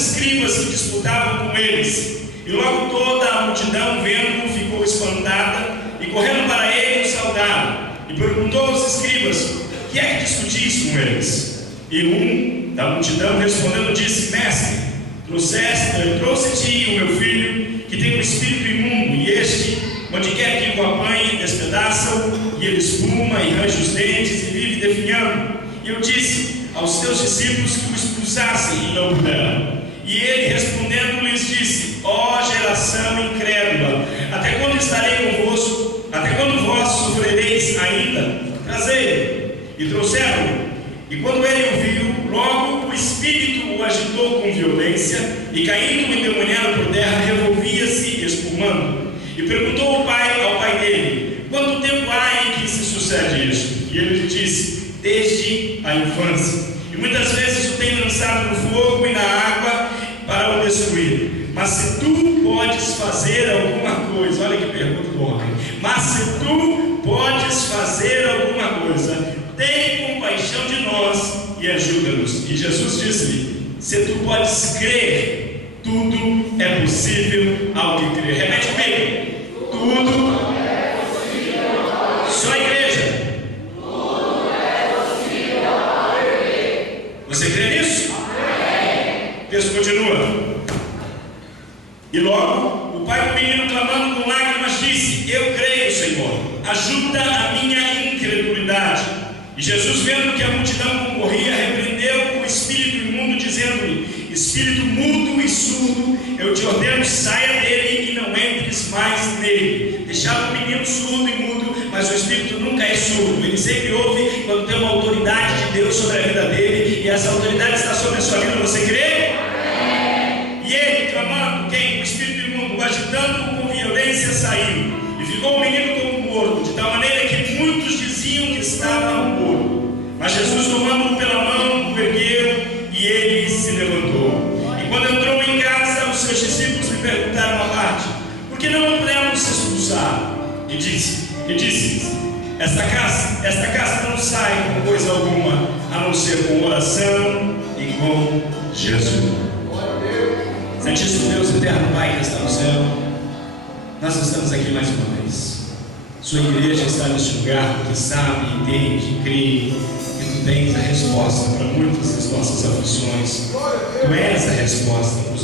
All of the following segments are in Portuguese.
escribas que disputavam com eles. E logo toda a multidão, vendo-o, ficou espantada, e correndo para ele, o saudaram. E perguntou aos escribas: que é que discutis com eles? E um da multidão, respondendo, disse: Mestre, trouxe-te o meu filho, que tem um espírito imundo, e este, onde quer que o apanhe, despedaça-o, e ele espuma e range os dentes, e vive definhando. E eu disse aos teus discípulos que o expulsassem, e não puderam. E ele, respondendo, lhes disse: ó geração incrédula, até quando estarei convosco? Até quando vós sofrereis ainda? Trazei-o. E trouxeram-o. E quando ele o viu, logo o espírito o agitou com violência, e caindo endemoniado por terra, revolvia-se espumando. E perguntou ao pai dele: quanto tempo há em que se sucede isso? E ele lhe disse: desde a infância. E muitas vezes o tem lançado no fogo e na água para o destruir. Mas se tu podes fazer alguma coisa, olha que pergunta do homem, mas se tu podes fazer alguma coisa, tem compaixão de nós e ajuda-nos. E Jesus disse-lhe: se tu podes crer, tudo é possível ao que crer. Repete comigo: tudo é possível. Só a igreja. Tudo é possível ao que crer. Você crê nisso? Amém. O texto continua. E logo o pai do menino, clamando com lágrimas, disse: eu creio, Senhor, ajuda a minha incredulidade. E Jesus, vendo que a multidão concorria, repreendeu o espírito imundo, dizendo-lhe: espírito mudo e surdo, eu te ordeno, saia dele e não entres mais nele. Deixava o menino surdo e mudo, mas o espírito nunca é surdo. Ele sempre ouve quando tem uma autoridade de Deus sobre a vida dele, e essa autoridade está sobre a sua vida. Você crê? E ele, clamando, quem? O espírito imundo, agitando-o com violência, saiu. E ficou o menino como morto, de tal maneira que muitos diziam que estava morto. Mas Jesus, tomando-o pela mão, o ergueu, e ele se levantou. E quando entrou em casa, os seus discípulos lhe perguntaram à parte: por que não o pudemos expulsar? E disse-lhes: esta casa não sai com coisa alguma, a não ser com oração e com jejum. Santíssimo Deus, eterno Pai que está no céu, nós estamos aqui mais uma vez. Sua igreja está neste lugar porque sabe, entende, crê que tu tens a resposta para muitas das nossas aflições. Tu és a resposta para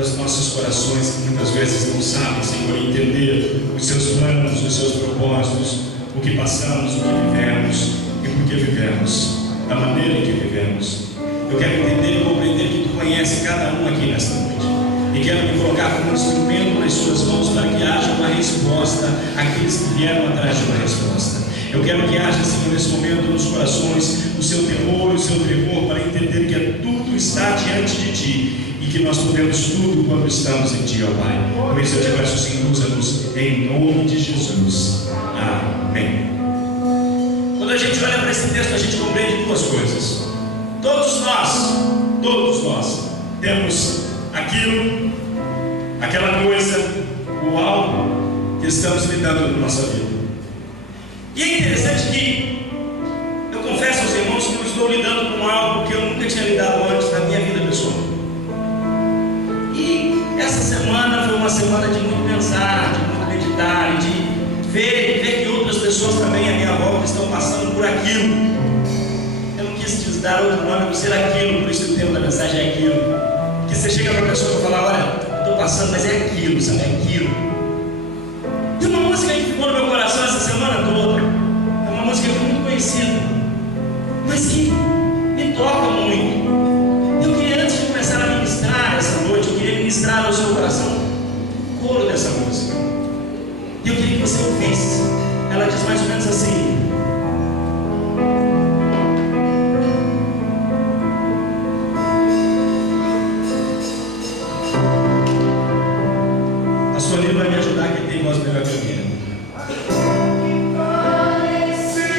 os nossos corações que muitas vezes não sabem, Senhor, entender os seus planos, os seus propósitos, o que passamos, o que vivemos e por que vivemos, da maneira em que vivemos. Eu quero entender e compreender que tu conheces cada um aqui nesta noite. E quero me colocar como instrumento nas suas mãos para que haja uma resposta àqueles que vieram atrás de uma resposta. Eu quero que haja, Senhor, nesse momento nos corações o seu temor e o seu tremor para entender que tudo está diante de ti e que nós podemos tudo quando estamos em ti, ó Pai. Por isso eu te peço, Senhor, usa-nos em nome de Jesus. Amém. Quando a gente olha para esse texto, a gente compreende duas coisas. Todos nós temos aquilo, aquela coisa, o algo que estamos lidando na nossa vida. E é interessante que eu confesso aos irmãos que eu estou lidando com algo que eu nunca tinha lidado antes na minha vida pessoal. E essa semana foi uma semana de muito pensar, de muito meditar, e de ver que outras pessoas também à minha volta estão passando por aquilo. Dar outro nome, não ser aquilo, por isso o tema da mensagem é aquilo. Que você chega para a pessoa e fala: olha, eu estou passando, mas é aquilo, sabe? É aquilo. Tem uma música que ficou no meu coração essa semana toda. É uma música muito conhecida, mas que me toca muito. Eu queria, antes de começar a ministrar essa noite, eu queria ministrar ao seu coração o coro dessa música. E eu queria que você ouvisse. Ela diz mais ou menos assim: vai me ajudar, quem tem voz melhor que a minha. Parecia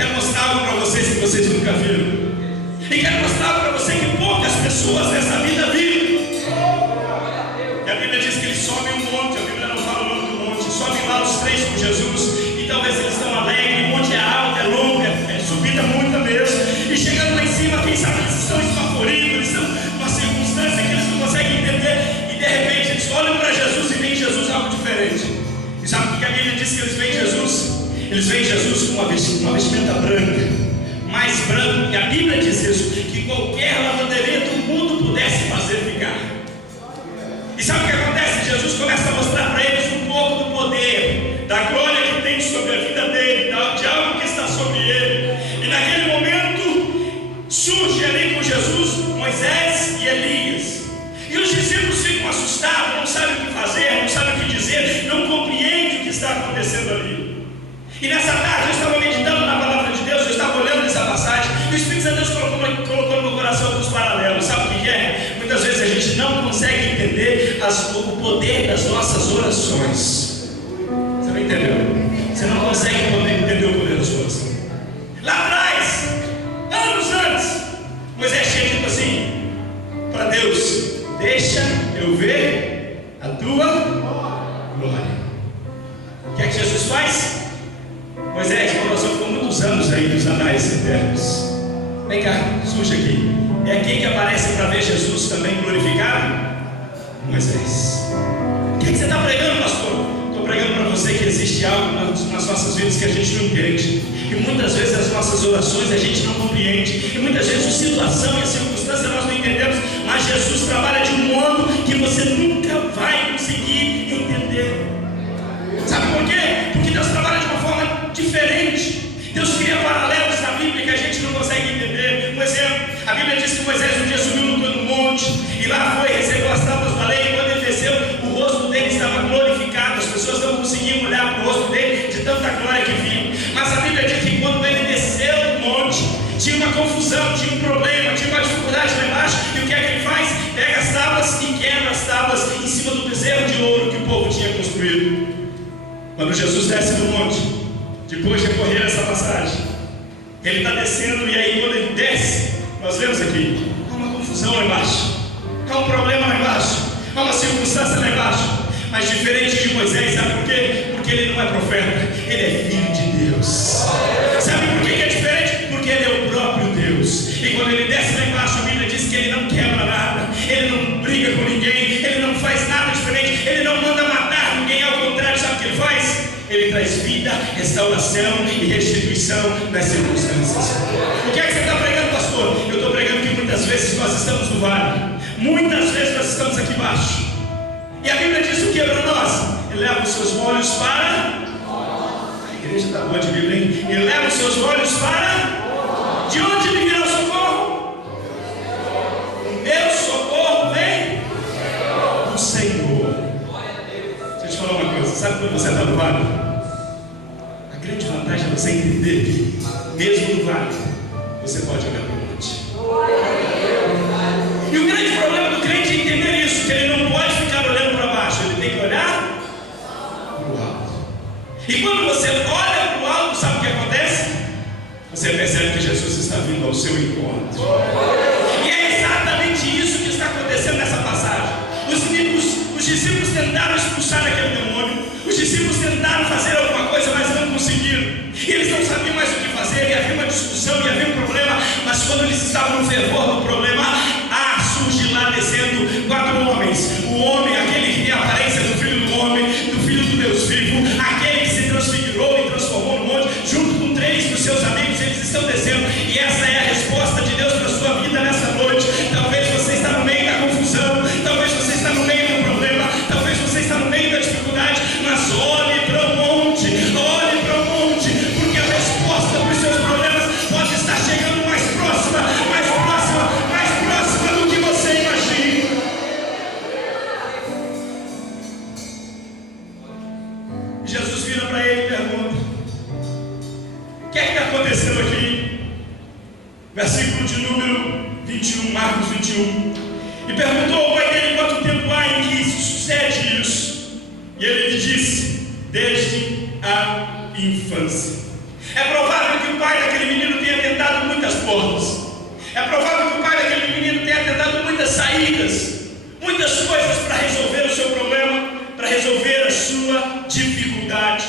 Quero mostrar algo para vocês que vocês nunca viram. E quero mostrar algo para você que poucas pessoas nessa vida viram. E a Bíblia diz que eles sobem um monte. A Bíblia não fala o nome do monte. Sobem lá os três com Jesus. E talvez eles estão alegres. O monte é alto, é longo, é subida muita mesmo. E chegando lá em cima, quem sabe eles estão esbaforidos. Eles estão numa circunstância que eles não conseguem entender. E de repente eles olham para Jesus e veem Jesus algo diferente. E sabe o que a Bíblia diz que eles veem Jesus? Eles veem Jesus com uma vestimenta branca, mais branco, e a Bíblia diz isso, que qualquer lavanderia do mundo pudesse fazer ficar. E sabe o que acontece? Jesus começa a mostrar para eles um pouco do poder, da glória que tem sobre a vida dele, de algo que está sobre ele. E naquele momento surge ali com Jesus Moisés e Elias. E os discípulos ficam assustados, não sabem o que fazer, não sabem o que dizer, não compreendem o que está acontecendo ali. E nessa tarde eu estava meditando na palavra de Deus, eu estava olhando essa passagem, e o Espírito Santo de Deus colocou no meu coração alguns paralelos. Sabe o que é? Muitas vezes a gente não consegue entender o poder das nossas orações. Você não entendeu? Você não consegue entender o poder da sua oração. Lá atrás, anos antes, Moisés tinha dito assim para Deus: deixa eu ver a tua glória. O que é que Jesus faz? Moisés, uma oração ficou muitos anos aí nos anais eternos. Vem cá, surge aqui. É aqui que aparece para ver Jesus também glorificado? Moisés. O que você está pregando, pastor? Estou pregando para você que existe algo nas nossas vidas que a gente não entende. E muitas vezes as nossas orações a gente não compreende. E muitas vezes a situação e a circunstância nós não entendemos. Mas Jesus trabalha de um modo que você nunca vai conseguir entender. Sabe por quê? Porque Deus trabalha de uma forma diferente. Deus cria paralelos na Bíblia que a gente não consegue entender. Um exemplo, a Bíblia diz que Moisés um dia subiu no monte e lá foi, recebeu as tábuas da lei. E quando ele desceu, o rosto dele estava glorificado. As pessoas não conseguiam olhar para o rosto dele de tanta glória que viam. Mas a Bíblia diz que quando ele desceu do monte, tinha uma confusão, tinha um problema, tinha uma dificuldade lá embaixo. E o que é que ele faz? Pega as tábuas e quebra as tábuas em cima do bezerro de ouro que o povo tinha construído. Quando Jesus desce do monte, depois de correr essa passagem, ele está descendo, e aí quando ele desce, nós vemos aqui, há uma confusão lá embaixo, há um problema lá embaixo, há uma circunstância lá embaixo. Mas diferente de Moisés, sabe por quê? Porque ele não é profeta, ele é filho de Deus. Sabe por que é diferente? Porque ele é o próprio Deus. E quando ele desce lá embaixo, a Bíblia diz que ele não quebra nada, ele não briga com ninguém, ele não faz nada diferente, ele não manda matar ninguém, ao contrário, sabe o que ele faz? Ele traz vida, restauração e restituição nas circunstâncias. O que é que você está pregando, pastor? Eu estou pregando que muitas vezes nós estamos no vale, muitas vezes nós estamos aqui embaixo. E a Bíblia diz o que para nós? Eleva os seus olhos para... A igreja está boa de Bíblia, hein? Eleva os seus olhos para... De onde me virá o socorro? O meu socorro vem do Senhor. Deixa eu te falar uma coisa. Sabe quando você está no vale? A grande vantagem é você entender que, mesmo no vale, você pode olhar para o monte. E o grande problema do crente é entender isso, que ele não pode ficar olhando para baixo, ele tem que olhar para o alto. E quando você olha para o alto, sabe o que acontece? Você percebe que Jesus está vindo ao seu encontro. E é exatamente isso que está acontecendo nessa passagem. Os discípulos tentaram expulsar aquele demônio, os discípulos tentaram fazer alguma coisa, mas não conseguiram. E eles não sabiam mais o que fazer, e havia uma discussão, e havia um problema. Mas quando eles estavam no fervor do problema, surge lá descendo 4 homens. O homem, aquele que tem a aparência do Filho do Homem, do Filho do Deus vivo, aquele que se transfigurou e transformou no monte, junto com 3 dos seus amigos, eles estão descendo. E essa é a resposta de Deus para a sua vida nessa noite. Talvez você está no meio da confusão, talvez você está no meio do problema, talvez você está no meio da dificuldade, mas olhe para o monte, porque a resposta para os seus problemas pode estar chegando mais próxima do que você imagina. Jesus vira para ele e pergunta: o que é que está acontecendo aqui? Versículo de número 21, Marcos 21. E perguntou ao pai dele quanto tempo há em que sucede isso. E ele lhe disse: desde a infância. É provável que o pai daquele menino tenha tentado muitas portas. É provável que o pai daquele menino tenha tentado muitas saídas, muitas coisas para resolver o seu problema, para resolver a sua dificuldade.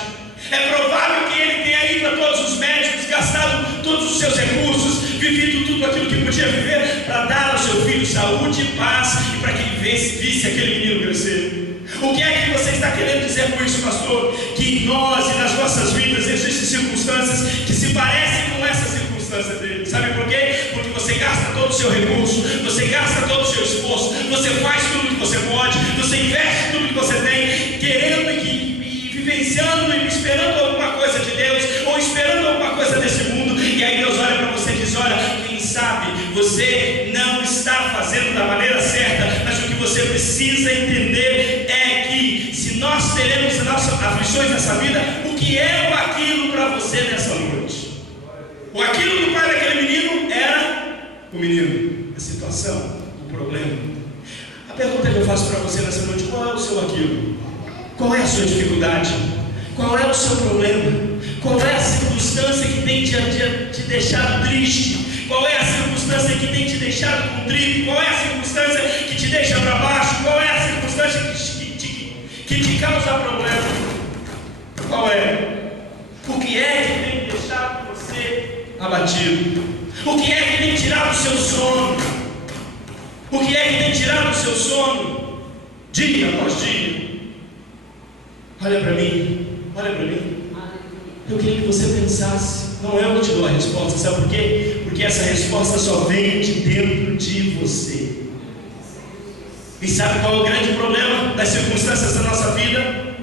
É provável que ele tenha ido a todos os médicos, gastado todos os seus recursos, vivido tudo aquilo que podia viver para dar ao seu filho saúde, paz e para que ele visse aquele menino crescer. O que é que você está querendo dizer com isso, pastor? Que em nós e nas nossas vidas existem circunstâncias que se parecem com essa circunstância dele. Sabe por quê? Porque você gasta todo o seu recurso, você gasta todo o seu esforço, você faz tudo que você pode, você investe tudo que você tem, querendo e vivenciando e esperando alguma coisa de Deus, ou esperando alguma coisa desse mundo, e aí Deus olha para você e diz: olha, quem sabe você não está fazendo da maneira certa, mas o que você precisa entender é que se nós teremos as nossas aflições nessa vida, o que é o aquilo para você nessa noite? O aquilo do pai daquele menino era o menino, a situação, o problema. A pergunta que eu faço para você nessa noite: qual é o seu aquilo? Qual é a sua dificuldade? Qual é o seu problema? Qual é a circunstância que tem te deixado triste? Qual é a circunstância que tem te deixado contrito? Qual é a circunstância que te deixa para baixo? Qual é a circunstância que te causa problema? Qual é? O que é que tem deixado você abatido? O que é que tem tirado o seu sono? O que é que tem tirado o seu sono? Dia após dia. Olha para mim, olha para mim. Eu queria que você pensasse. Não é eu que te dou a resposta, sabe por quê? Porque essa resposta só vem de dentro de você. E sabe qual é o grande problema das circunstâncias da nossa vida?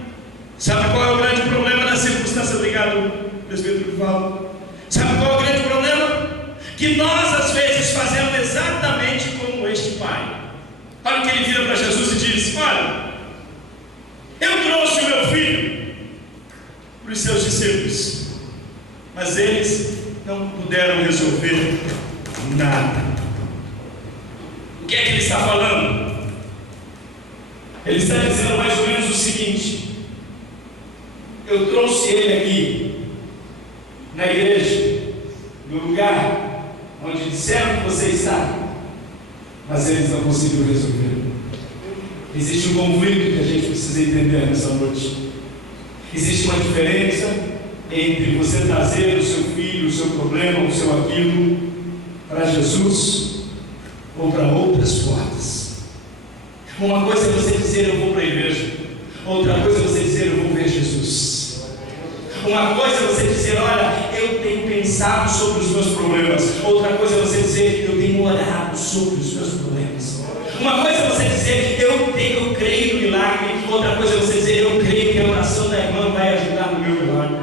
Sabe qual é o grande problema das circunstâncias? Obrigado, presbítero Paulo. Sabe qual é o grande problema? Que nós às vezes fazemos exatamente como este pai. Olha o que ele vira para Jesus e diz: olha, eu trouxe o meu filho para os seus discípulos, mas eles não puderam resolver nada. O que é que ele está falando? Ele está dizendo mais ou menos o seguinte: eu trouxe ele aqui na igreja, no lugar onde disseram que você está, mas eles não conseguiram resolver. Existe um conflito que a gente precisa entender nessa noite. Existe uma diferença entre você trazer o seu filho, o seu problema, o seu aquilo para Jesus ou para outras portas. Uma coisa é você dizer: eu vou para a igreja. Outra coisa é você dizer: eu vou ver Jesus. Uma coisa é você dizer: olha, eu tenho pensado sobre os meus problemas. Outra coisa é você dizer: eu tenho orado sobre os meus problemas. Uma coisa é você dizer: eu creio no milagre. Outra coisa é você dizer: eu creio que a oração da irmã vai ajudar no meu milagre.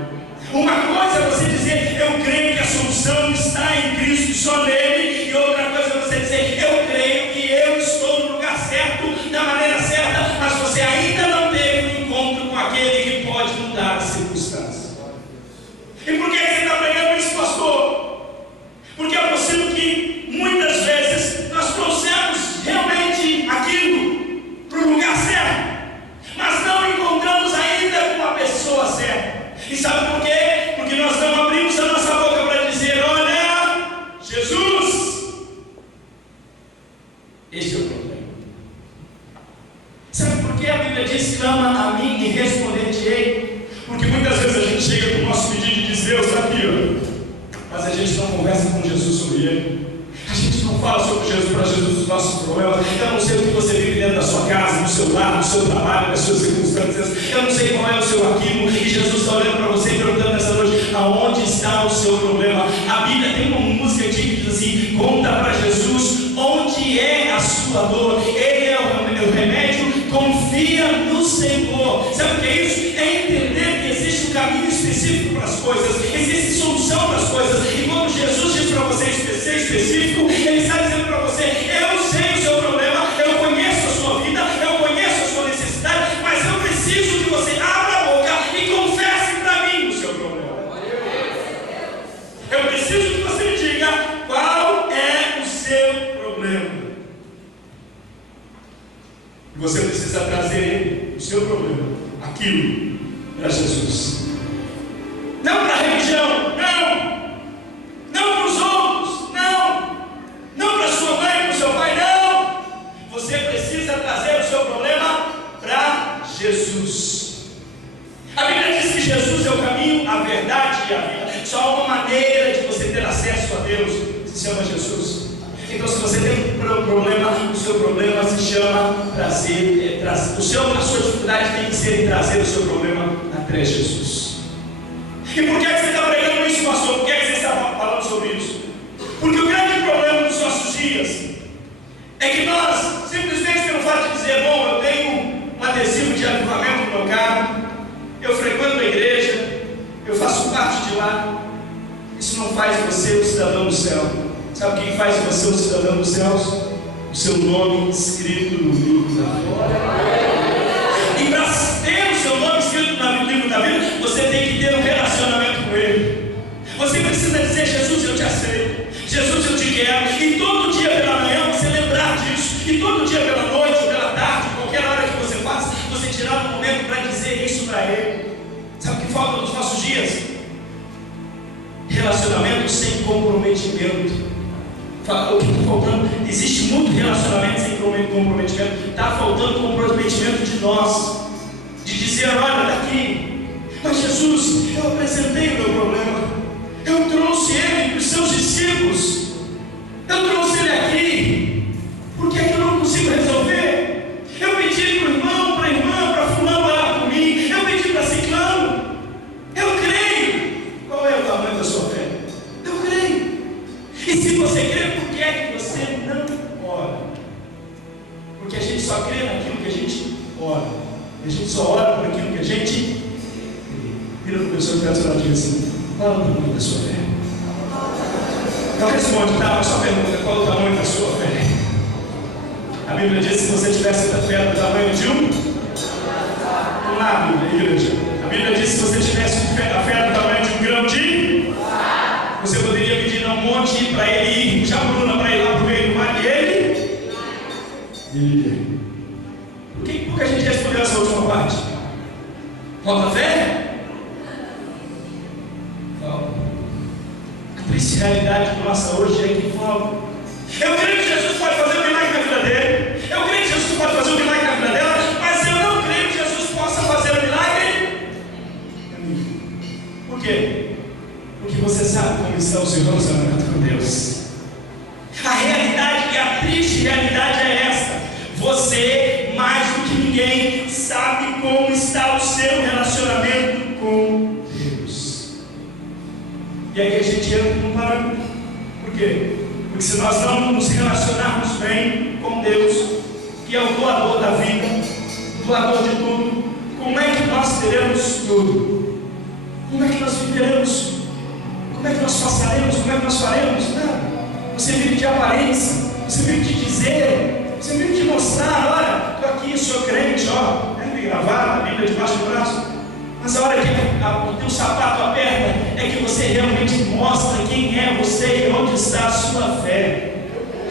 Uma coisa é você dizer: eu creio que a solução está em Cristo e só nele. E outra coisa é você dizer: eu creio que eu estou no lugar certo, da maneira certa, mas você ainda não teve um encontro com aquele que pode mudar as circunstâncias. E por que você está pregando isso, pastor? Porque é possível que muitas vezes nós trouxemos realmente aquilo para o lugar certo, mas não encontramos ainda com a pessoa certa. E sabe por quê? Porque nós não abrimos a nossa boca para dizer: olha, Jesus, esse é o problema. Sabe por que a Bíblia diz: clama a mim e responder-te-ei? Porque muitas vezes a gente chega com o nosso pedido e diz: Deus está aqui, ó. Mas a gente não conversa com Jesus sobre ele. A gente não fala sobre Jesus para Jesus os nossos problemas. Eu não sei o que você vive dentro da sua casa, do seu lar, do seu trabalho, das suas circunstâncias. Eu não sei qual é o seu aquilo. E Jesus está olhando para você e perguntando nessa noite: aonde está o seu problema? A Bíblia tem uma música antiga que diz assim: conta para Jesus onde é a sua dor. Ele é o remédio, confia no Senhor. Sabe o que é isso? É entender que existe um caminho específico para as coisas, existe solução para as coisas. E quando Jesus diz para você ser específico, ele está dizendo para você: eu sei o seu problema, eu conheço a sua vida, eu conheço a sua necessidade, mas eu preciso que você abra a boca e confesse para mim o seu problema. Eu preciso que você me diga qual é o seu problema. E você precisa trazer o seu problema, aquilo, para Jesus. Não para a religião, não. Jesus. A Bíblia diz que Jesus é o caminho, a verdade e a vida. Só há uma maneira de você ter acesso a Deus, se chama Jesus. Então, se você tem um problema, o seu problema se chama trazer. A sua dificuldade tem que ser em trazer o seu problema até Jesus. E por que você está pregando isso, pastor? Por que você está falando sobre isso? Porque o grande problema dos nossos dias é que nós, simplesmente pelo fato de dizer, bom, eu tenho um adesivo de avivamento no meu carro, eu frequento a igreja, eu faço parte de lá, isso não faz você um cidadão do céu. Sabe quem faz você um cidadão dos céus? O seu nome escrito no livro da vida. E para ter o seu nome escrito no livro da vida, você tem que ter um relacionamento com Ele. Você precisa dizer, Jesus, eu te aceito, Jesus, eu te quero. E todo dia pela manhã você lembrar disso. E todo dia pela noite, ou pela tarde, qualquer hora que você faça, você tirar um momento para dizer isso para Ele. Sabe o que falta nos nossos dias? Relacionamento sem comprometimento. O que está faltando? Existe muito relacionamento sem comprometimento. Está faltando comprometimento de nós, de dizer, olha, daqui, mas Jesus, eu apresentei o meu problema, eu trouxe ele para os seus discípulos, eu trouxe ele aqui, por que é que eu não consigo resolver? Eu pedi para o irmão, para a irmã, para fulano orar por mim, eu pedi para ciclano, eu creio. Qual é o tamanho da sua fé? Eu creio. E se você crê, por que é que você não ora? Porque a gente só crê naquilo que a gente ora. A gente só ora por aquilo que a gente crê. Vira para o pessoal que está do seu lado e diz assim, qual é o tamanho da sua fé? Não responde, tá? Mas só pergunta, qual é o tamanho da sua fé? A Bíblia diz que se você tivesse a fé do tamanho de vamos lá, igreja. A Bíblia diz que se você tivesse a fé do tamanho de um grão de você poderia pedir um monte para ele ir, já Bruna, para ir lá para o meio do mar, e ele iria. Por que a gente respondeu essa última parte? Falta fé? Falta. A triste realidade nossa hoje é que falta. Eu creio que Jesus pode fazer um milagre na vida dele, eu creio que Jesus pode fazer um milagre na vida dela, mas eu não creio que Jesus possa fazer um milagre. Por quê? Porque você sabe como está o seu relacionamento com Deus. A realidade, e a triste realidade é esta: você, mais do que ninguém, sabe como está o seu relacionamento com Deus. E aí a gente entra num parâmetro. Por quê? Porque se nós não nos relacionarmos bem com Deus, que é o doador da vida, o doador de tudo, como é que nós teremos tudo? Como é que nós viveremos? Como é que nós passaremos? Como é que nós faremos? Não. Você vive de aparência, você vive de dizer, você vive de mostrar, olha, estou aqui, sou crente, ó, tem gravado, a Bíblia debaixo do braço. Mas a hora que o teu sapato aperta, é que você realmente mostra quem é você e onde está a sua fé.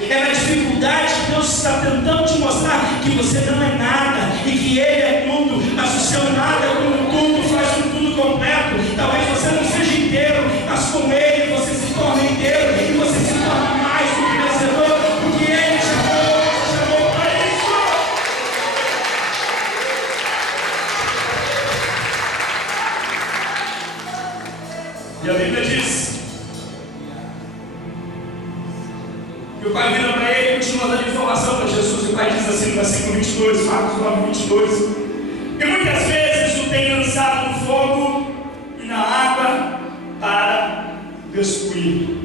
É na dificuldade que Deus está tentando te mostrar que você não é nada e que Ele é tudo, mas o seu nada com tudo faz com tudo completo. Talvez você não seja inteiro, mas com Ele você se torna inteiro e você se torna mais do que vencedor, porque Ele te chamou para isso. E a Bíblia diz que o pai vira para ele e continua dando informação para Jesus. E o pai diz assim no versículo 22, Marcos 9, 22: e muitas vezes o tem lançado no fogo e na água para destruir.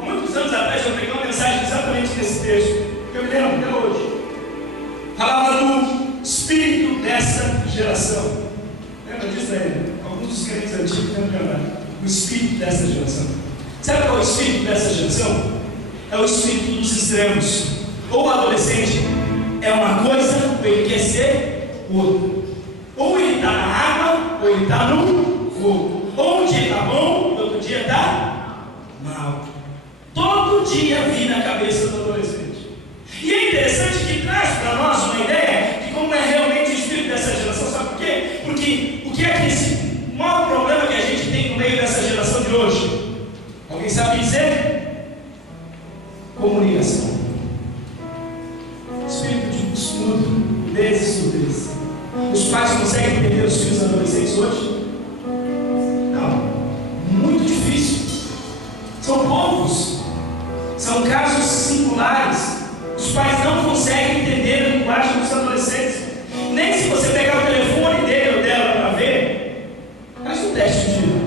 Há muitos anos atrás eu peguei uma mensagem exatamente nesse texto, que eu me lembro até hoje. Falava do espírito dessa geração. Lembra disso aí? Alguns dos crentes antigos devem lembrar. O espírito dessa geração. Sabe qual é o espírito dessa geração? É o espírito dos extremos. Ou o adolescente é uma coisa, ou ele quer ser outra. Ou ele está na água, ou ele está no fogo. Ou um dia está bom, outro dia está mal. Todo dia vira a cabeça do adolescente. E é interessante que traz para nós uma ideia de como é realmente o espírito dessa geração. Sabe por quê? Porque o que é que esse maior problema que a gente tem no meio dessa geração de hoje? Alguém sabe dizer? Comunicação. Espírito de estudo, dessurdez. Os pais conseguem entender os filhos adolescentes hoje? Não, muito difícil. São poucos, são casos singulares. Os pais não conseguem entender a linguagem dos adolescentes. Nem se você pegar o telefone dele ou dela para ver, faz um teste de vida.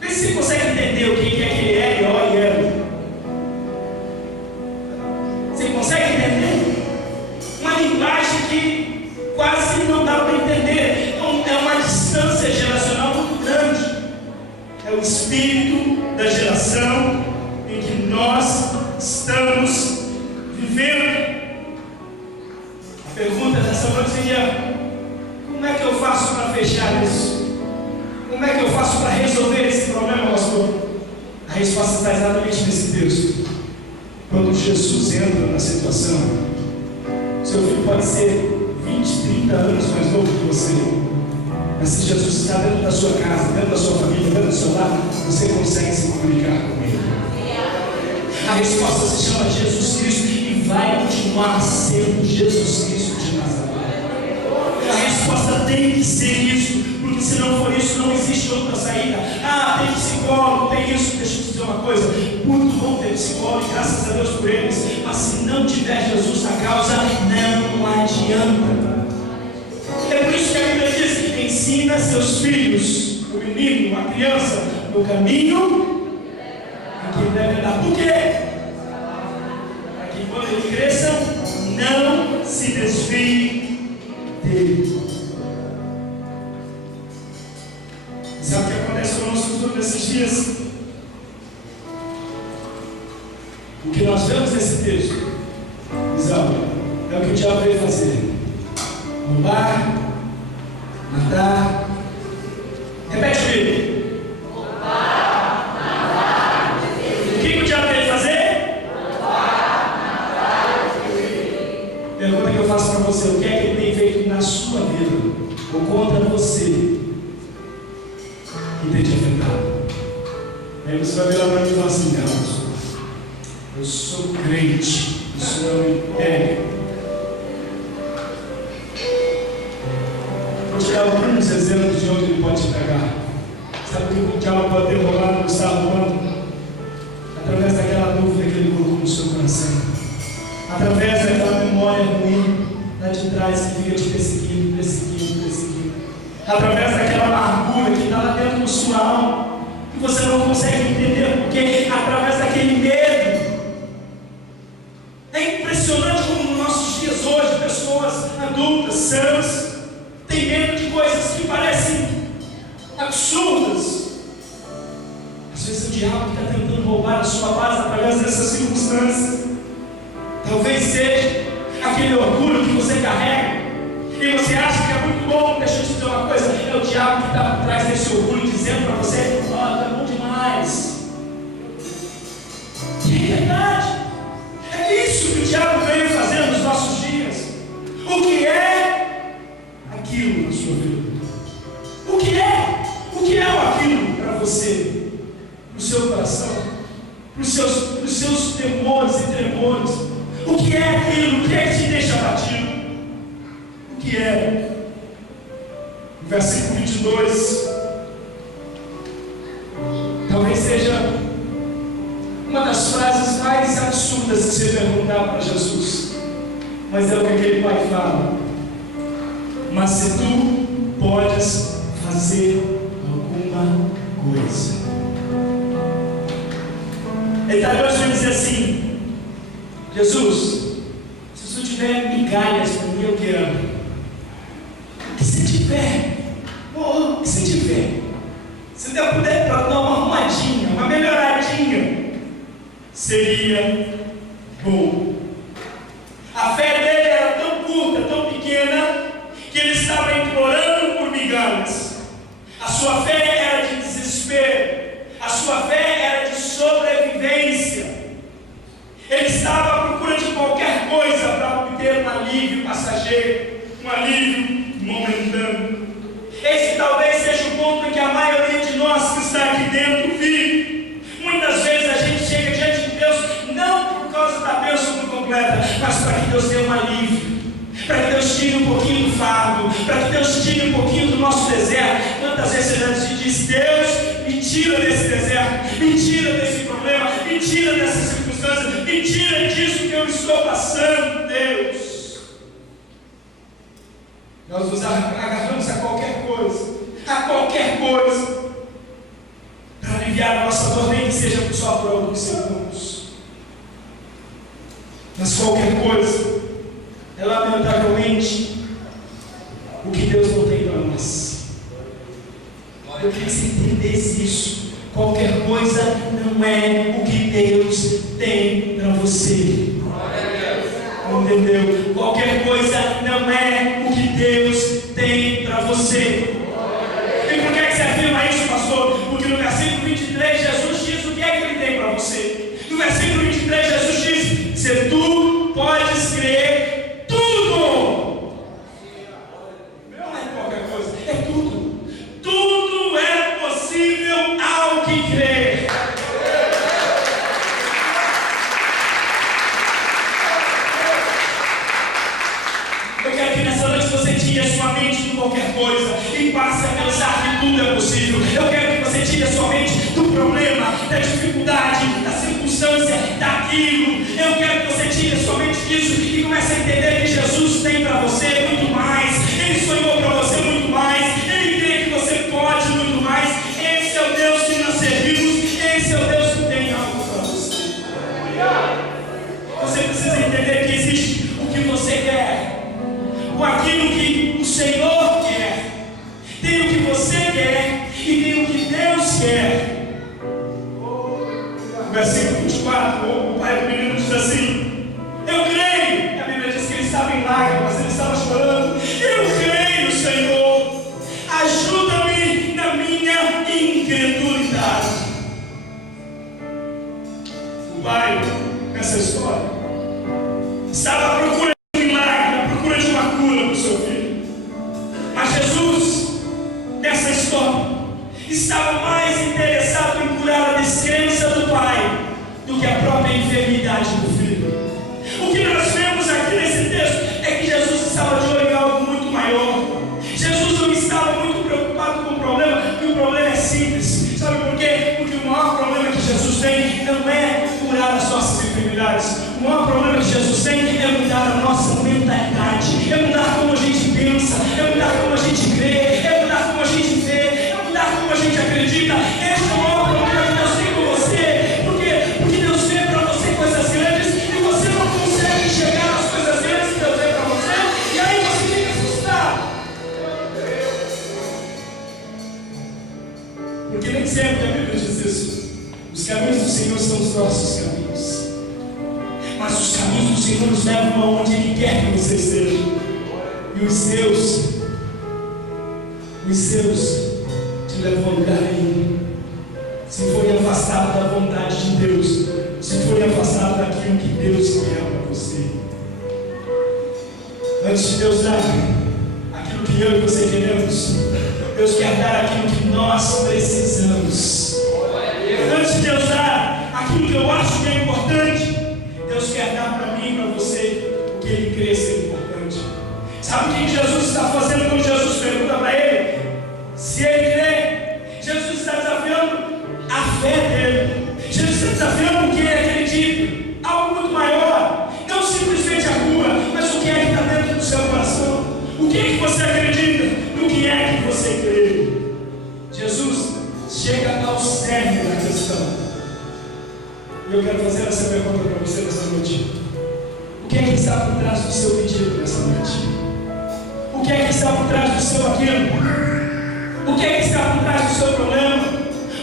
Vê se você consegue entender o que é aquele L, O e L. Você consegue entender? Uma linguagem que quase não dá para entender. É uma distância geracional muito grande. É o espírito da geração em que nós estamos vivendo. A pergunta dessa noite seria: como é que eu faço para fechar isso? Como é que eu faço para resolver esse problema, pastor? A resposta está exatamente nesse texto. Quando Jesus entra na situação, seu filho pode ser 20, 30 anos mais novo que você, mas se Jesus está dentro da sua casa, dentro da sua família, dentro do seu lar, você consegue se comunicar com Ele. A resposta se chama Jesus Cristo e vai continuar sendo Jesus Cristo de Nazaré. A resposta tem que ser isso, porque se não for isso, não existe outra saída. Ah, tem psicólogo, tem isso. Deixa eu te dizer uma coisa: muito bom ter psicólogo, graças a Deus por eles, mas se não tiver Jesus na causa, não adianta. É por isso que a Bíblia diz: ensina seus filhos, o menino, a criança, no caminho que ele deve andar. Por quê? Para que quando ele cresça, não se desvie dele. Sabe o que acontece conosco todos esses dias? O que nós vemos nesse texto, Isaú, é o que o diabo veio fazer: roubar, matar. Repete comigo. Roubar, matar, destruir. O que o diabo veio fazer? Roubar, matar, destruir. Pergunta que eu faço para você: o que é que ele tem feito na sua vida ou contra você que tem te afetado? Aí você vai virar para mim e falar assim: não, eu sou crente, isso não me pega. Vou te dar alguns exemplos de onde ele pode te pegar. Sabe o que o diabo pode ter rolado no estado humano? Através daquela dúvida que ele colocou no seu coração, através daquela memória ruim lá de trás que fica te perseguindo, através daquela amargura que está lá dentro da sua alma, que você não consegue entender porque, através daquele medo. É impressionante como nos nossos dias hoje, pessoas adultas, sãs, têm medo de coisas que parecem absurdas. Às vezes é o diabo que está tentando roubar a sua paz através dessas circunstâncias. Talvez seja aquele orgulho que você carrega e você acha que é muito bom. Deixa eu te dizer uma coisa: é o diabo que está por trás desse orgulho, dizendo para você: ó, é bom demais. E é verdade. É isso que o diabo veio fazer nos nossos dias. O que é aquilo na sua vida? O que é? O que é aquilo para você? Para o seu coração? Para os seus temores e tremores? O que é aquilo? O que é que te deixa abatido? O que é? No versículo 22, talvez seja uma das frases mais absurdas que você perguntar para Jesus, mas é o que aquele pai fala: mas se tu podes fazer alguma coisa. Ele está hoje dizer assim: Jesus, se tu tiver migalhas para mim, eu quero. O que se tiver, o que se tiver, se eu puder dar uma arrumadinha, uma melhoradinha, seria bom. A fé dele era tão curta, tão pequena, que ele estava implorando por migalhas. A sua fé era de desespero, a sua fé era de sobrevivência. Ele estava à procura de qualquer coisa para obter um alívio passageiro, um alívio momentâneo. Esse talvez seja o ponto em que a maioria de nós que está aqui dentro vive. Muitas vezes a gente chega diante de Deus não por causa da bênção completa, mas para que Deus dê um alívio, para que Deus tire um pouquinho do fardo, para necessidade e diz: Deus, me tira desse deserto, me tira desse problema, me tira dessa circunstância, me tira disso que eu estou passando, Deus. Nós nos agarramos a qualquer coisa, para aliviar a nossa dor, nem que seja por só por alguns segundos. Mas qualquer coisa é lamentavelmente o que Deus não tem para nós. Eu queria que você entendesse isso. Qualquer coisa não é o que Deus tem para você. Não entendeu? Qualquer coisa não é o que Deus tem para você. E por que você afirma isso, pastor? Porque no versículo 23 Jesus diz o que é que Ele tem para você. No versículo 23 Jesus diz: se tu podes crer, tudo. Não é qualquer coisa, é tudo. Tudo é possível ao que crer. Eu quero que nessa noite você tire a sua mente de qualquer coisa e passe a pensar que tudo é possível. Eu quero que você tire a sua mente do problema, da dificuldade, da circunstância, daquilo. Eu quero que você tire a sua mente disso e comece a entender que Jesus tem para você muito mais. Ele sonhou para você muito mais. Ele crê que você pode muito mais. Esse é o Deus que nós servimos. Esse é o Deus que tem algo para você. Você precisa entender que existe o que você quer, com aquilo que o Senhor quer. Tem o que você quer e tem o que Deus quer. No versículo 24, o pai do menino diz assim: eu creio. A Bíblia diz que ele estava em lágrimas, ele estava chorando. Eu creio, Senhor, ajuda-me na minha incredulidade. O pai, nessa história, estava à procura de um milagre, à procura de uma cura para o seu filho. Mas Jesus, nessa história, estava mais interessado em curar a descrença do pai do que a própria enfermidade do filho. O que nós vemos aqui nesse texto é que Jesus estava de olho em algo muito maior. Jesus não estava muito preocupado com o problema, porque o problema é simples. Sabe por quê? Porque o maior problema que Jesus tem não é curar as nossas enfermidades. O maior problema que Jesus tem é mudar a nossa mentalidade, é mudar como a gente pensa, é mudar como a gente crê, é mudar como a gente vê, é mudar como a gente acredita. Esse é o maior problema que Deus tem com você. Por quê? Porque Deus vê para você coisas grandes e você não consegue enxergar as coisas grandes que Deus vê para você, e aí você fica assustado. Porque nem sempre a Bíblia diz isso. Os caminhos do Senhor são os nossos caminhos, mas os caminhos do Senhor nos levam aonde Ele quer que você esteja. E os seus te levam a lugar nenhum. Se forem afastados da vontade de Deus, se forem afastados daquilo que Deus quer para você. Antes de Deus dar aquilo que eu e você queremos, Deus quer dar aquilo que nós precisamos. Antes de Deus dar aquilo que eu acho que é importante, Deus quer dar para mim e para você o que Ele crê ser importante. Sabe o que Jesus está fazendo quando Jesus pergunta para ele se ele crê? Jesus está desafiando a fé dele. Jesus está desafiando o que ele acredita, algo muito maior, não simplesmente a cura, mas o que é que está dentro do seu coração. O que é que você acredita? No que é que você crê? Jesus chega ao cerne da questão. E eu quero fazer essa pergunta para você nessa noite. O que é que está por trás do seu pedido nessa noite? O que é que está por trás do seu aquilo? O que é que está por trás do seu problema?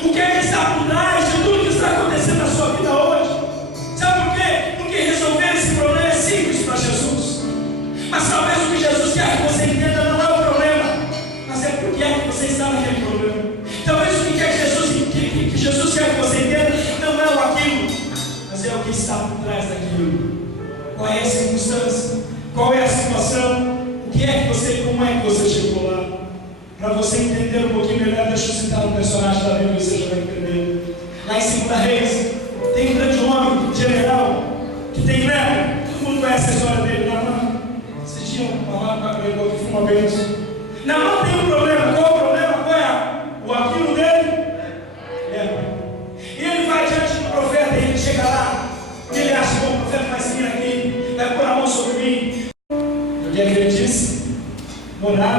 O que é que está por trás de tudo que está acontecendo na sua vida hoje? Sabe por quê? Porque resolver esse problema é simples para Jesus. Mas talvez o que Jesus quer que você entenda não é o problema, mas é porque é que você está naquele problema. Talvez o que Jesus quer que você entenda não é o aquilo, mas é o que está por trás daquilo. Qual é a circunstância? Qual é a situação? Como é que você chegou lá? Para você entender um pouquinho melhor, deixa eu citar um personagem da Bíblia e você já vai entender. Lá em 2 Reis, tem um grande homem, general, que tem lepra. Todo mundo conhece a história dele, Naamã. Vocês tinham falado para ele que foi uma bênção. Naamã tem um problema. Qual é o problema? Qual é o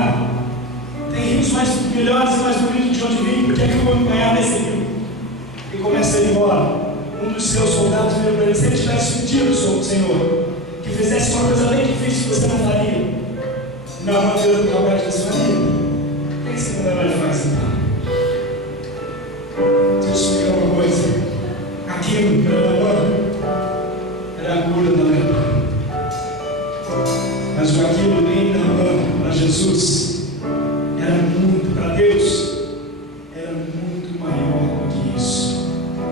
perguntar: tem rios mais melhores e mais bonitos de onde vim, por que é que eu vou me banhar nesse rio? E começa a ir embora. Um dos seus soldados veio para ele: se ele tivesse pedido, Senhor, que fizesse uma coisa bem difícil, você não faria? Não, Deus do trabalho disse: faria. O que você não faz então? Deixa eu explicar uma coisa. Aquilo para Naamã era a cura da lepra. Mas aquilo em Naamã, para Jesus, era muito, para Deus, era muito maior do que isso.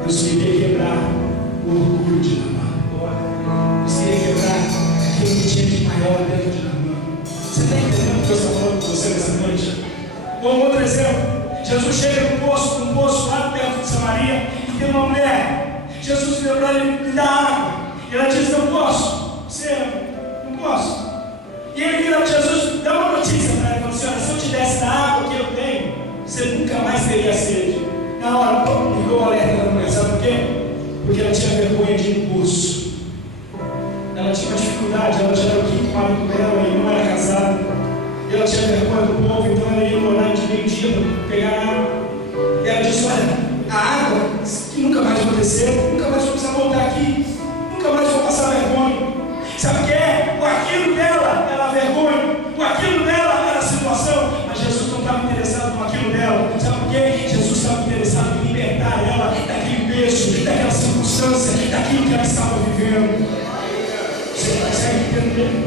Deus queria quebrar o orgulho de Naamã. Deus queria quebrar aquilo que tinha de maior dentro de Naamã. Você está entendendo o que Deus está falando com você nessa noite? Bom, outro exemplo. Jesus chega num poço lá perto de Samaria, e tem uma mulher. Jesus veio para ele lhe dar água. E ela diz: não posso. Você não posso. E ele vira para Jesus, dá uma notícia para ele: se eu te desse da água que eu tenho, você nunca mais teria sede. Na hora, ligou o alerta da mulher. Sabe por quê? Porque ela tinha vergonha de ir no poço. Ela tinha uma dificuldade. Ela já era o quinto marido dela e não era casada. E ela tinha vergonha do povo, então ela ia no horário de meio-dia para pegar água. E ela disse: olha, a água, que nunca mais vai acontecer, nunca mais vou precisar voltar aqui, nunca mais vou passar vergonha. Sabe o que é? O aquilo dela era a vergonha, o aquilo dela era a situação, mas Jesus não estava interessado no aquilo dela. Sabe por quê? Jesus estava interessado em libertar ela daquele peso, daquela circunstância, daquilo que ela estava vivendo. Você consegue entender?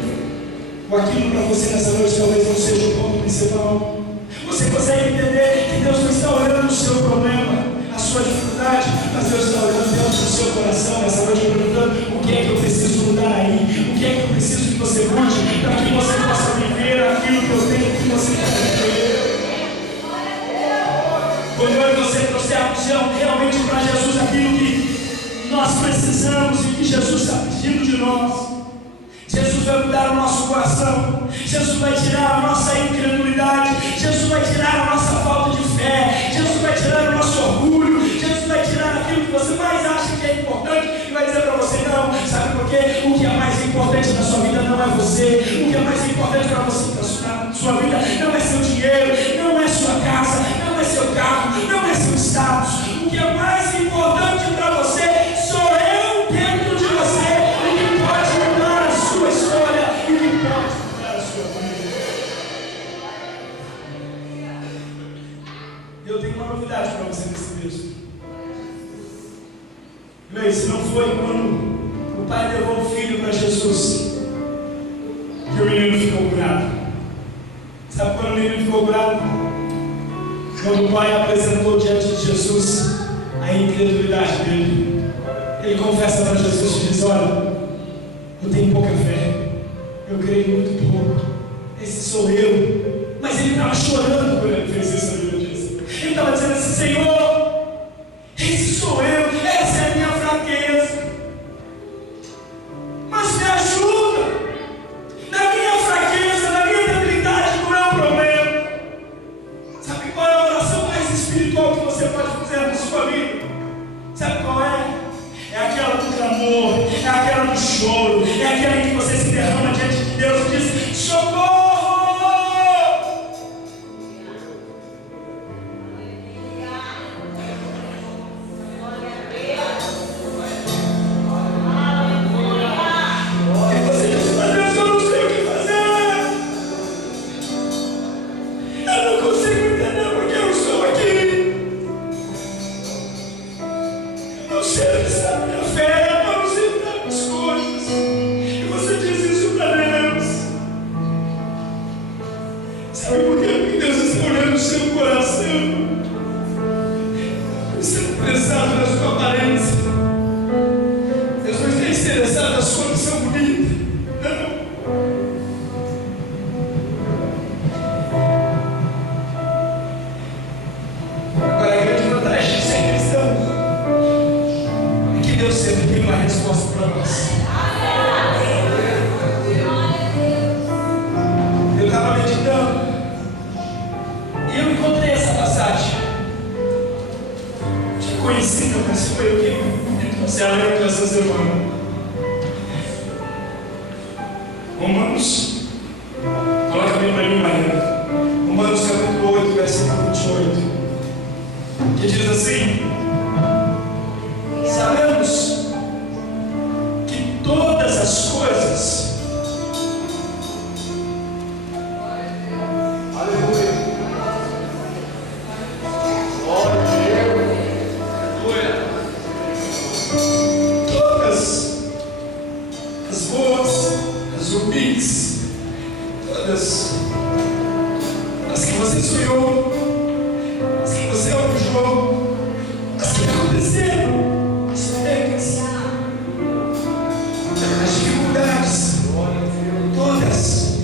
O aquilo para você nessa noite talvez não seja o ponto principal. Você consegue entender que Deus não está olhando o seu problema, a sua dificuldade, mas Deus está olhando dentro do seu coração nessa noite, perguntando: o que é que eu preciso mudar aí? O que é que eu preciso que você mude para que você possa viver aquilo que eu tenho que você quer viver? Quando eu e você trouxermos realmente para Jesus aquilo que nós precisamos e que Jesus está pedindo de nós, Jesus vai mudar o nosso coração, Jesus vai tirar a nossa incredulidade, Jesus vai tirar a nossa falta de fé, Jesus vai tirar o nosso orgulho, Jesus vai tirar aquilo que você mais acha que é importante e vai dizer para você: não, sabe por quê? O que é mais importante na sua vida não é você, o que é mais importante para você na sua vida não é seu dinheiro, não é sua casa, não é seu carro, não é seu status. O que é mais importante para você sou eu dentro de você. Eu tenho uma novidade para você nesse texto. Se não foi quando o pai levou o filho para Jesus que o menino ficou curado. Sabe quando o menino ficou curado? Quando o pai apresentou diante de Jesus a incredulidade dele. Ele confessa para Jesus e diz: olha, eu tenho pouca fé, eu creio muito pouco, esse sou eu. Mas ele estava chorando quando ele fez isso, a Bíblia diz. Ele estava dizendo assim: Senhor, esse sou eu, essa é a minha fraqueza, mas me ajuda, na minha fraqueza, na minha debilidade não é um problema. Sabe qual é a oração mais espiritual que você pode fazer na sua vida? Sabe qual é? É aquela do clamor, é aquela do choro, é aquela em que você se derrama diante de Deus e diz: socorro! Romanos, coloca bem para mim, Maria. versículo 28, que diz assim: sabemos que todas as coisas, aleluia, todas as boas, as ruins, todas as que você sonhou, as que você almejou, as que aconteceram, as perdas, as dificuldades, todas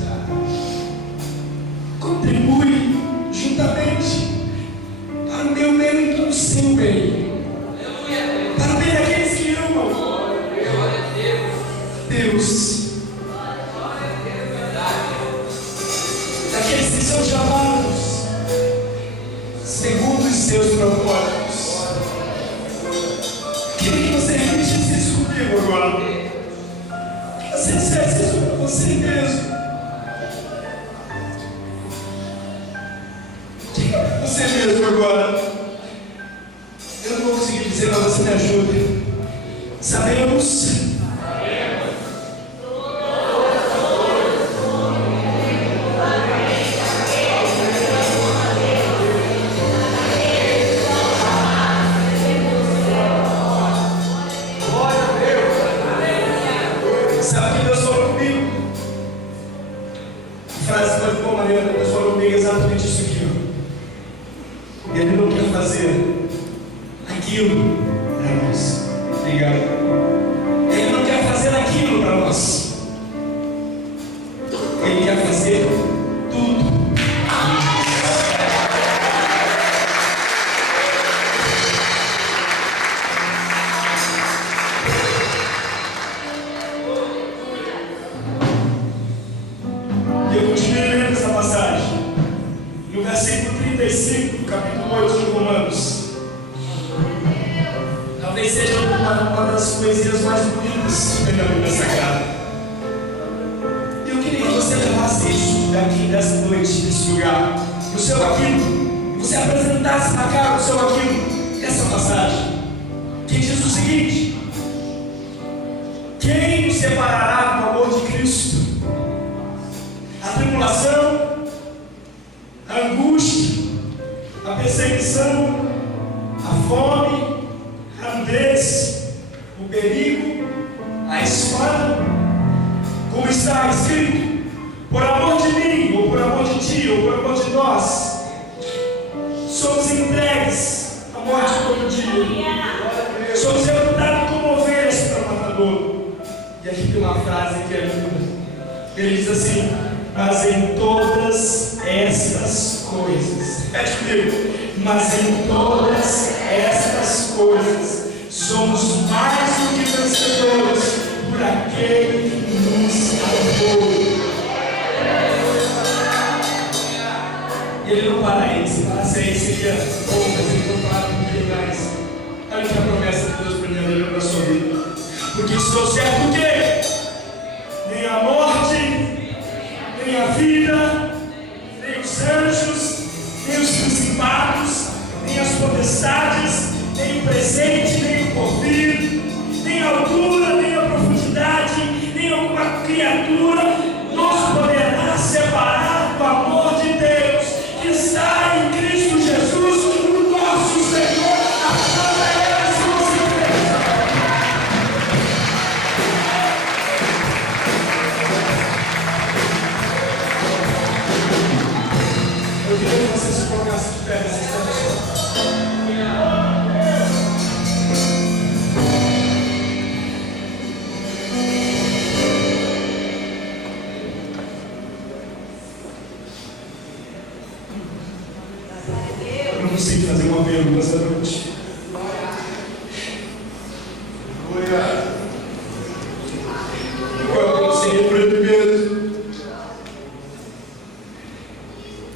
contribuem juntamente para o meu bem e para o seu bem, para o bem daqueles que amam Deus, daqueles que são chamados segundo os seus propósitos. Queria que você repetisse isso comigo agora. Que você dissesse isso para você mesmo. Diga para você mesmo agora. Eu não vou conseguir dizer, mas você me ajuda. Sabemos exatamente isso aqui, ó. Ele não quer fazer aquilo para nós. Obrigado. Ele não quer fazer aquilo para nós. Ele quer fazer tudo. Eu continuei lendo essa passagem. No versículo 35 do capítulo 8 de Romanos. Talvez seja uma das poesias mais bonitas da Bíblia Sagrada. Eu queria que você levasse isso daqui dessa noite, desse lugar, no seu aquilo, e você apresentasse na cara do seu aquilo essa passagem, que diz o seguinte: quem nos separará do amor de Cristo? A tribulação, a angústia, a perseguição, a fome, a nudez, o perigo, a espada, como está escrito: por amor de mim, ou por amor de ti, ou por amor de nós, somos entregues à morte todo dia, somos reputados como ovelhas para o matador. E aqui tem uma frase que é linda. Ele diz assim: mas em todas estas coisas, repete comigo, mas em todas estas coisas somos mais do que vencedores por aquele que nos amou. E ele não para aí, se parasse aí seria bom, mas ele não para muito mais. Olha que a promessa de Deus primeiro para a sua vida. Porque estou certo que nem a morte, nem a vida, nem os anjos, nem os principados, nem as potestades, nem o presente, nem o porvir, nem a altura, nem a profundidade, nem alguma criatura nos poderá separar do amor de Deus que está em Cristo Jesus, o nosso Senhor. Eu queria que você se colocasse de pé nessa estação. Eu não consigo fazer uma pergunta essa noite. Eu seria por ele mesmo.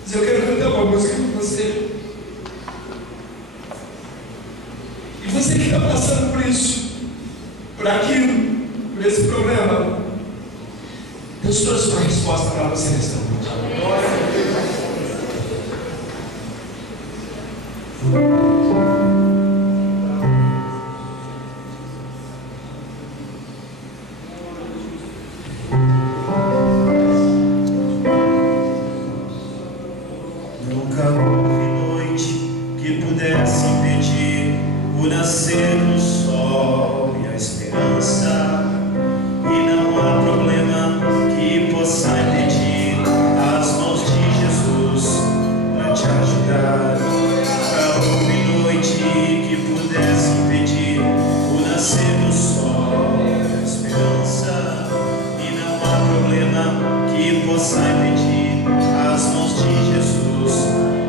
Mas eu quero cantar uma música com você. E você que está passando por isso, por aquilo, por esse problema, Deus trouxe uma resposta para você nesta noite. Nunca houve noite que pudesse impedir o nascer do sol e a esperança. E não há problema que possa impedir as mãos de Jesus para te ajudar. Nunca houve noite que pudesse impedir o nascer do sol e a esperança. E não há problema que possa impedir as mãos de Jesus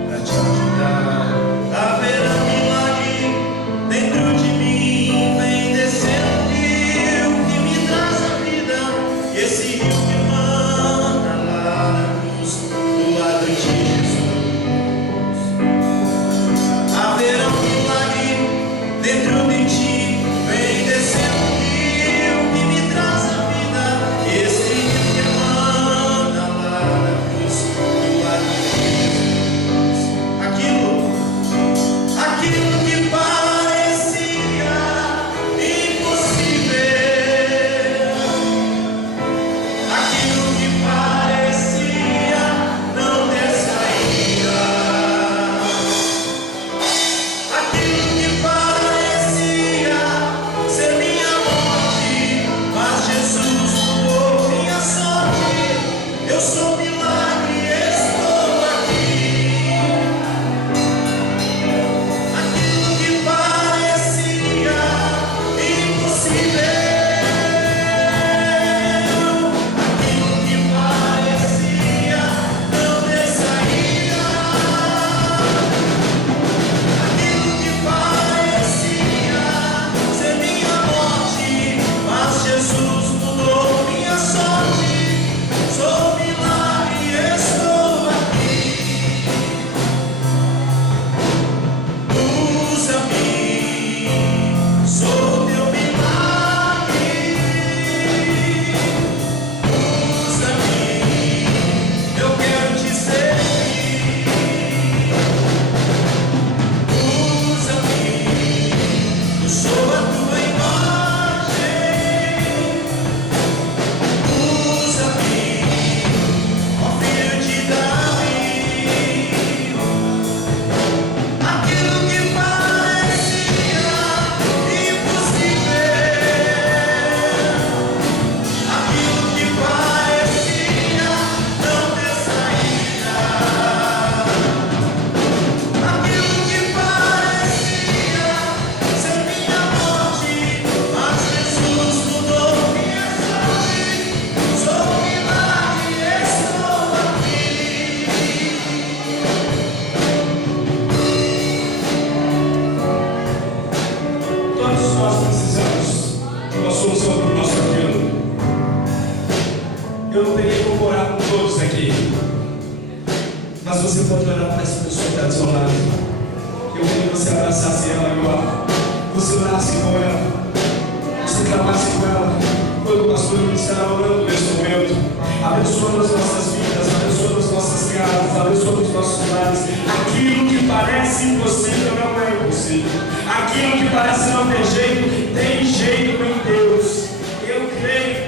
para te ajudar. Haverá milagre dentro de mim, vem descendo o rio que me traz a vida. E esse rio que emana lá na cruz, do lado de Jesus. Haverá milagre dentro de ti, vem descendo o rio que me traz a vida. E esse rio que emana lá na cruz, do lado de Jesus. Aquilo que parecia impossível, aquilo que parecia não ter saída, aquilo que parecia ser minha morte, mas Jesus mudou minha sorte. Eu sou milagre, estou aqui. Aquilo que parecia impossível, aquilo que parecia não ter saída, aquilo que parecia ser minha morte, mas Jesus mudou minha sorte. Sou milagre, estou aqui. Usa-me, sou teu milagre. Usa-me, eu quero te servir. Usa-me, eu sou a tua imagem. Usa-me, ó filho de Davi. Aquilo que parecia impossível, aquilo que parecia não ter saída, aquilo que parecia ser minha morte, mas Jesus mudou minha sorte. Sou milagre, estou aqui. Todos nós precisamos de uma solução para o nosso filho. Eu não teria como orar com todos aqui, mas você pode orar para essa pessoa que está do seu lado. Eu queria que você abraçasse ela agora, você orasse com ela, você clamasse com ela, quando o pastor estará orando nesse momento. Abençoa as nossas vidas, abençoa as nossas casas, abençoa os nossos lares. Aquilo que parece impossível não é impossível. Aquilo que parece não ter jeito, tem jeito em Deus. Eu creio